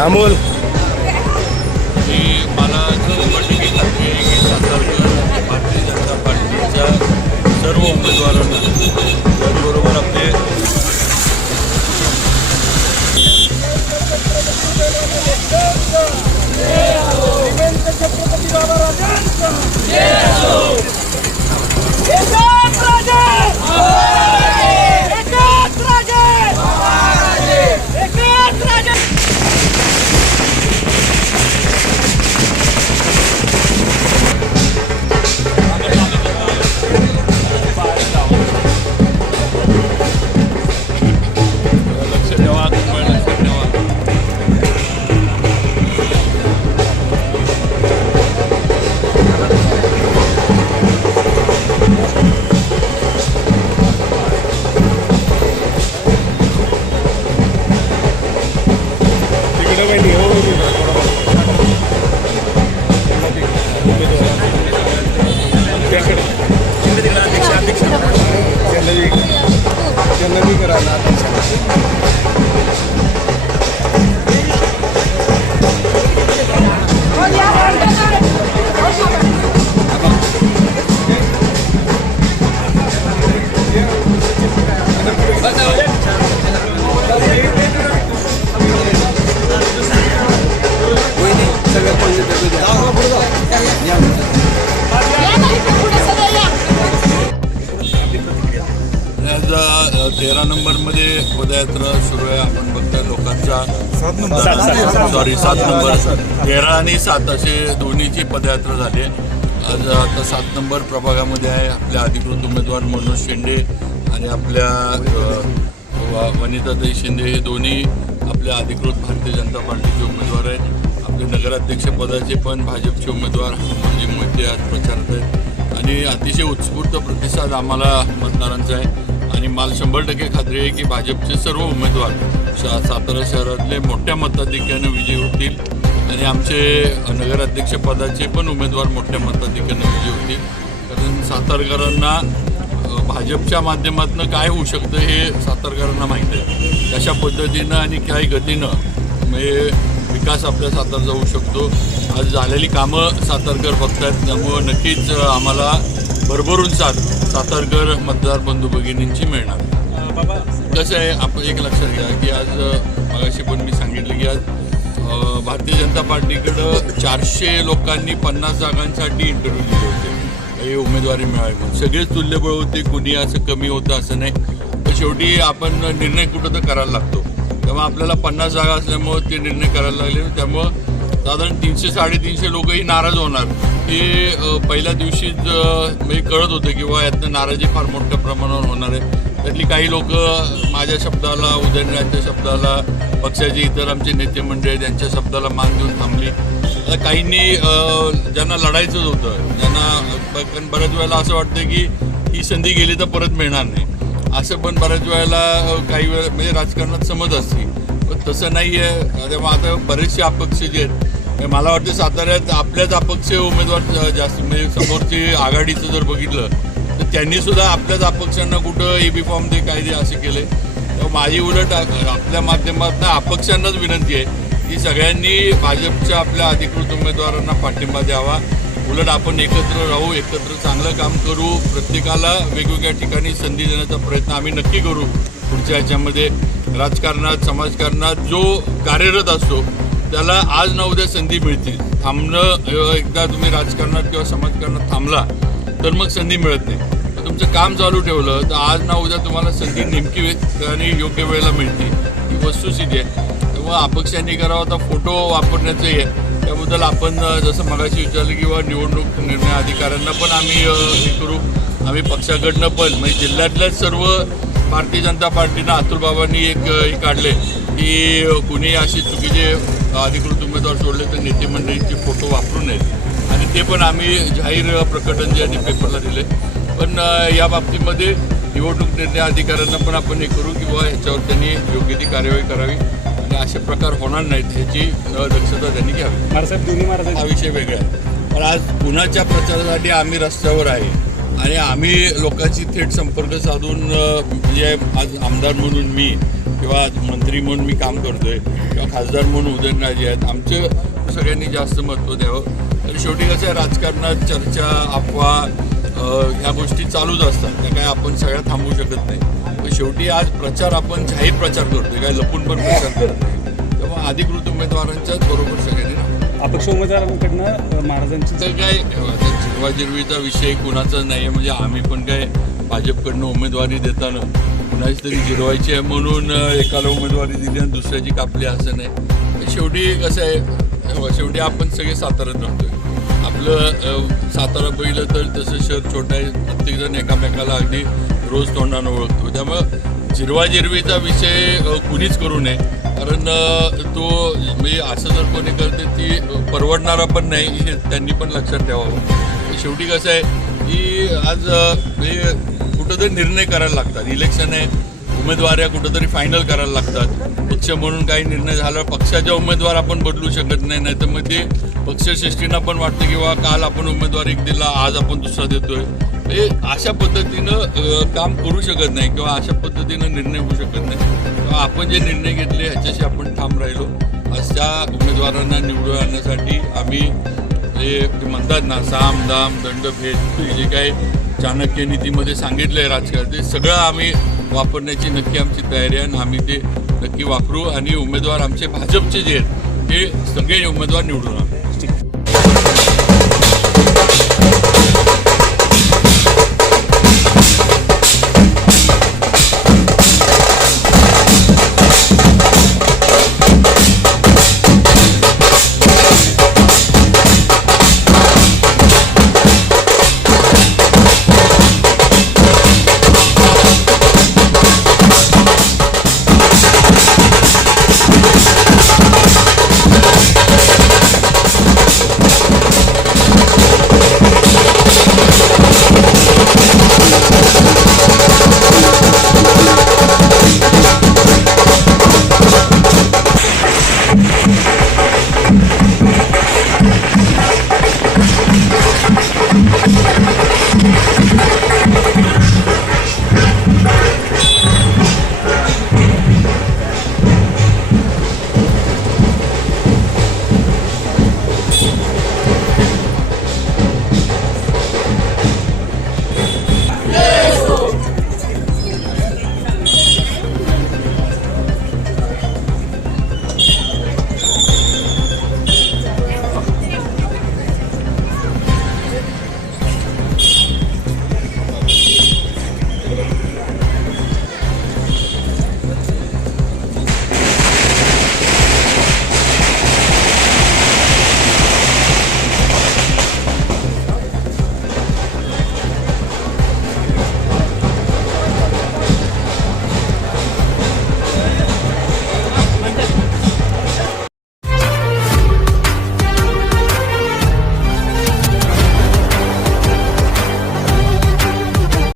अमोल. की मला भारतीय जनता पार्टीच्या सर्व उमेदवारांना तिकडे माहिती हो त्यांना पदयात्रा सुरू आहे आपण बघतोय लोकांचा सॉरी सात नंबर. तेरा आणि सात असे दोन्हीची पदयात्रा झाली. आहे. आज आता सात नंबर प्रभागामध्ये आहे. आपल्या अधिकृत उमेदवार मनोज शेंडे आणि आपल्या वनिताताई शिंदे हे दोन्ही आपल्या अधिकृत भारतीय जनता पार्टीचे उमेदवार आहेत. आपले नगराध्यक्ष पदाचे पण भाजपचे उमेदवार म्हणजे मोहिते आज प्रचारात आहेत. आणि अतिशय उत्स्फूर्त प्रतिसाद आम्हाला मतदारांचा आहे. आणि मला शंभर टक्के खात्री आहे की भाजपचे सर्व उमेदवार शा सातारा शहरातले मोठ्या मताधिक्याने विजयी होतील. आणि आमचे नगराध्यक्षपदाचे पण उमेदवार मोठ्या मताधिक्याने विजयी होतील. कारण सातारकरांना भाजपच्या माध्यमातून काय होऊ शकतं हे सातारकरांना माहीत आहे. कशा पद्धतीनं आणि काय गतीनं म्हणजे विकास आपल्या सातारचा होऊ शकतो. आज झालेली कामं सातारकर बघतात त्यामुळं नक्कीच आम्हाला भरभरून साथ सातारकर मतदार बंधू भगिनींची मिळणार. कसं आहे आपण एक लक्षात घ्या की आज मगाशी पण मी सांगितलं की आज भारतीय जनता पार्टीकडं चारशे लोकांनी पन्नास जागांसाठी इंटरव्ह्यू दिले होते. हे उमेदवारी मिळाली म्हणून. सगळेच तुल्यबळ होते कुणी असं कमी होतं असं नाही. तर शेवटी आपण निर्णय कुठं तर करायला लागतो. तेव्हा आपल्याला पन्नास जागा असल्यामुळं ते निर्णय करायला लागले. त्यामुळं साधारण तीनशे साडेतीनशे लोकही नाराज होणार. हे पहिल्या दिवशीच म्हणजे कळत होतं किंवा यातनं नाराजी फार मोठ्या प्रमाणावर होणार आहे. त्यातली काही लोक माझ्या शब्दाला उदयनराजच्या शब्दाला पक्षाचे इतर आमचे नेते मंडळी त्यांच्या शब्दाला मान देऊन थांबली. काहींनी ज्यांना लढायचंच होतं ज्यांना पण बऱ्याच वेळेला असं वाटतं की ही संधी गेली तर परत मिळणार नाही. असं पण बऱ्याच वेळेला काही वेळ म्हणजे राजकारणात समज असते. तसं नाही आहे तेव्हा आता बरेचसे अपक्ष जे आहेत मला वाटतं साताऱ्यात आपल्याच अपक्ष उमेदवार जास्त म्हणजे समोरची आघाडीचं जर बघितलं तर त्यांनी सुद्धा आपल्याच अपक्षांना कुठं ए बी फॉर्म दे काय दे असे केले. तर माझी उलट आपल्या माध्यमातून अपक्षांनाच विनंती आहे की सगळ्यांनी भाजपच्या आपल्या अधिकृत उमेदवारांना पाठिंबा द्यावा. उलट आपण एकत्र राहू एकत्र चांगलं काम करू. प्रत्येकाला वेगवेगळ्या ठिकाणी संधी देण्याचा प्रयत्न आम्ही नक्की करू. पुढच्या ह्याच्यामध्ये राजकारणात समाजकारणात जो कार्यरत असतो त्याला आज ना उद्या संधी मिळतील. थांबणं एकदा तुम्ही राजकारणात किंवा समाजकारणात थांबला तर मग संधी मिळत नाही. तुमचं काम चालू ठेवलं तर आज ना उद्या तुम्हाला संधी नेमकी आणि योग्य वेळेला मिळते ही वस्तुस्थिती आहे. तेव्हा अपक्षांनी करावा तर फोटो वापरण्याचं आहे. त्याबद्दल आपण जसं मगाशी विचारलं किंवा निवडणूक निर्णय अधिकाऱ्यांना पण आम्ही हे करू. आम्ही पक्षाकडनं पण म्हणजे जिल्ह्यातल्या सर्व भारतीय जनता पार्टीनं अतुल बाबांनी एक हे काढले की कुणी असे चुकीचे अधिकृत उमेदवार सोडले तर नेते मंडळींचे फोटो वापरू नयेत. आणि ते पण आम्ही जाहीर प्रकटन जे ते पेपरला दिले. पण या बाबतीमध्ये निवडणूक निर्णय अधिकाऱ्यांना पण आपण हे करू किंवा ह्याच्यावर त्यांनी योग्य ती कार्यवाही करावी. आणि असे प्रकार होणार नाहीत ह्याची दक्षता त्यांनी घ्यावी. हा विषय वेगळा आहे. पण आज पुण्याच्या प्रचारासाठी आम्ही रस्त्यावर आहे? आणि आम्ही लोकांशी थेट संपर्क साधून म्हणजे आज आमदार म्हणून मी किंवा मंत्री म्हणून मी काम करतोय किंवा खासदार म्हणून उदयनराजे आहेत आमचं सगळ्यांनी जास्त महत्त्व द्यावं. तर शेवटी कसं आहे राजकारणात चर्चा अफवा ह्या गोष्टी चालूच असतात त्या काय आपण सगळ्या थांबवू शकत नाही. पण शेवटी आज प्रचार आपण जाहीर प्रचार करतोय काय लपून पण प्रचार करत नाही. तेव्हा अधिकृत उमेदवारांच्याच बरोबर सगळ्यांनी अपक्ष उमेदवारांकडनं महाराजांची तर काय जिरवाजिरवीचा विषय कुणाचा नाही आहे म्हणजे आम्ही पण काय भाजपकडनं उमेदवारी देताना कुणाची तरी जिरवायची आहे म्हणून एकाला उमेदवारी दिली आणि दुसऱ्याची कापली असं नाही. शेवटी कसं आहे शेवटी आपण सगळे साताऱ्यात राहतोय आपलं सातारा पहिलं तर तसं शहर छोटं आहे प्रत्येकजण एकामेकाला अगदी रोज तोंडानं ओळखतो. त्यामुळं जिरवाजिरवीचा विषय कुणीच करू नये. कारण तो म्हणजे असं जर कोणी करते ती परवडणारा पण नाही हे त्यांनी पण लक्षात ठेवावं. शेवटी कसं आहे की आज हे कुठंतरी निर्णय करायला लागतात. इलेक्शन आहे उमेदवाऱ्या कुठंतरी फायनल करायला लागतात. पक्ष म्हणून काही निर्णय झाला पक्षाच्या उमेदवार आपण बदलू शकत नाही नाही तर मग ते पक्षश्रेष्ठींना पण वाटतं किंवा काल आपण उमेदवार एक दिला आज आपण दुसरा देतोय. हे अशा पद्धतीनं काम करू शकत नाही किंवा अशा पद्धतीनं निर्णय होऊ शकत नाही. किंवा आपण जे निर्णय घेतले ह्याच्याशी आपण ठाम राहिलो. अशा उमेदवारांना निवडून आणण्यासाठी आम्ही जे ते म्हणतात ना साम दाम दंडभेद हे जे काही चाणक्य नीतीमध्ये सांगितलं आहे राजकारण ते सगळं आम्ही वापरण्याची नक्की आमची तयारी आहे आणि आम्ही ते नक्की वापरू. आणि उमेदवार आमचे भाजपचे जे आहेत ते सगळे उमेदवार निवडून आणू.